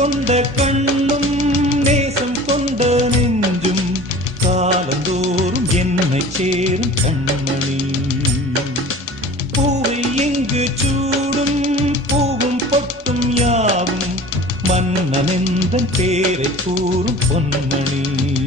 கொண்ட கண்ணும் நேசம் கொண்ட நெஞ்சும் காலந்தோறும் என்னை சேரும் கண்மணி. பூவை எங்கு சூடும் பூவும் பொட்டும் யாவும் மன்னனெந்தன் பேரை கூறும் பொன்மணி.